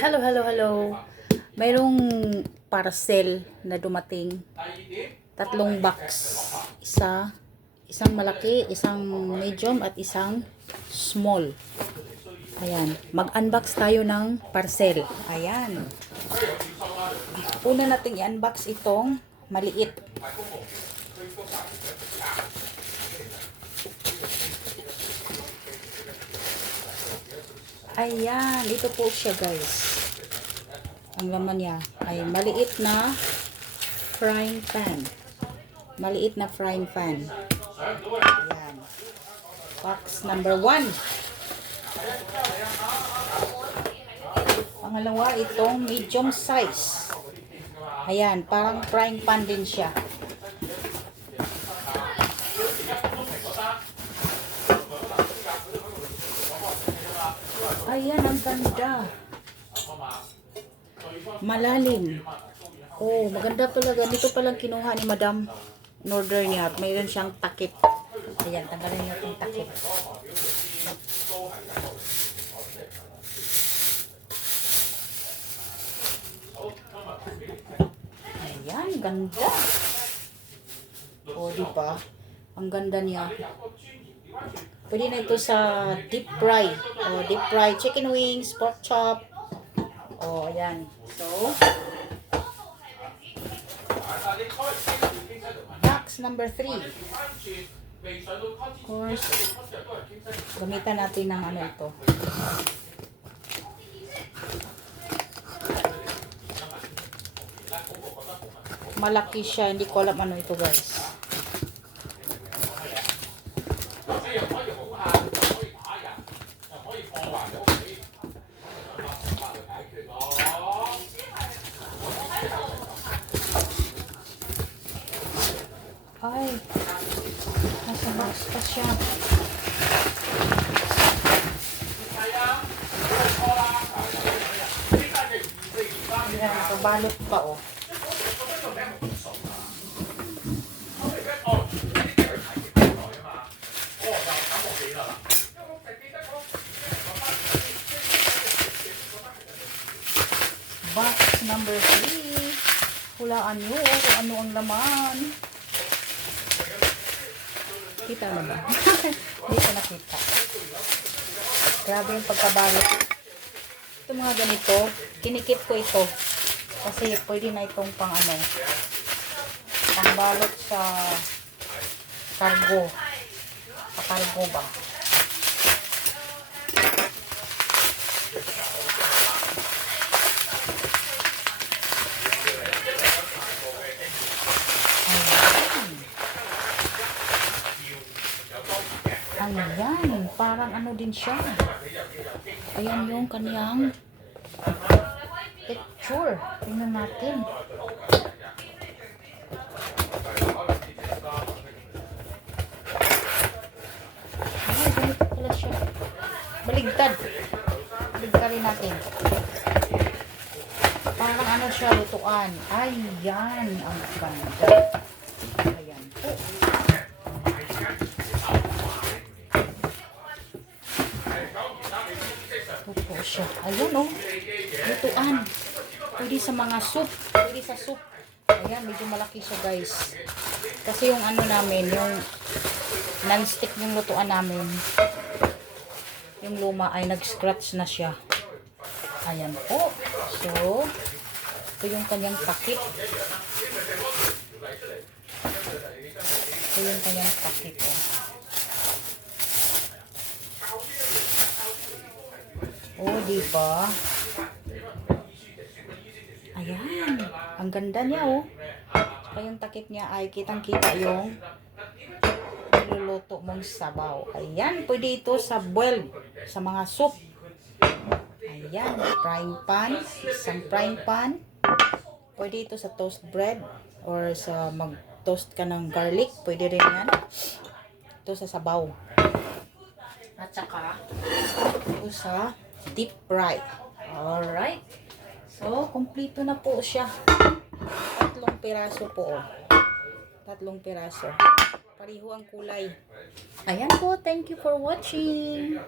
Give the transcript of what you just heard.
Hello, hello, hello. Mayroong parcel na dumating. 3 box. Isang malaki, isang medium, at isang small. Ayan. Mag-unbox tayo ng parcel. Ayan. Una nating i-unbox itong maliit. Ayan, ito po siya guys. Ang laman niya ay maliit na frying pan. Maliit na frying pan. Ayan. Box number 1. Pangalawa, itong medium size. Ayan, parang frying pan din siya. Ayan, ang ganda. Malalim. Oh, maganda talaga. Dito palang kinuha ni Madam. In-order niya. At mayroon siyang takip. Ayan, tanggalin niya itong takip. Ayan, ganda. Oh, diba? Ang ganda niya. Pwede na ito sa deep fry. O, deep fry chicken wings, pork chop. O, ayan. So, box number 3. Of course, gamitan natin ng ano ito. Malaki siya. Hindi ko alam ano ito guys. Ay, nasa box pa siya. Ayan, nakabalot pa oh. Box number 3. Hulaan nyo kung ano ang laman. Kita mo ba? Hindi ko nakita. Grabe yung pagkabalot. Ito mga ganito, kinikip ko ito. Kasi pwede na itong pang ano, pangbalot sa cargo. Sa cargo ba? Ayan, parang ano din siya. Ayan yung kanyang picture. Tingnan natin. Ay, ganito pala siya. Baligtad. Baligtadin natin. Parang ano siya, lutuan. Ayan, ang ganda. Ayan po. Ito siya. Ayun oh. Lutuan. Pwede sa mga soup. Pwede sa soup. Ayan, medyo malaki siya guys. Kasi yung ano namin, yung non-stick yung lutuan namin, yung luma ay nag-scratch na siya. Ayan po. So, ito yung kanyang takip. Ito yung kanyang takip oh. Oh, diba? Ayan. Ang ganda niya, oh. Saka yung takip niya ay kitang-kita yung niluluto mong sabaw. Ayan. Pwede ito sa boiled, sa mga soup. Ayan. Frying pan. Isang frying pan. Pwede ito sa toast bread or sa mag-toast ka ng garlic. Pwede rin yan. Ito sa sabaw. At saka, ito sa deep fry. Alright. So, kompleto na po siya. 3 piraso po. 3 piraso. Pareho ang kulay. Ayan po. Thank you for watching.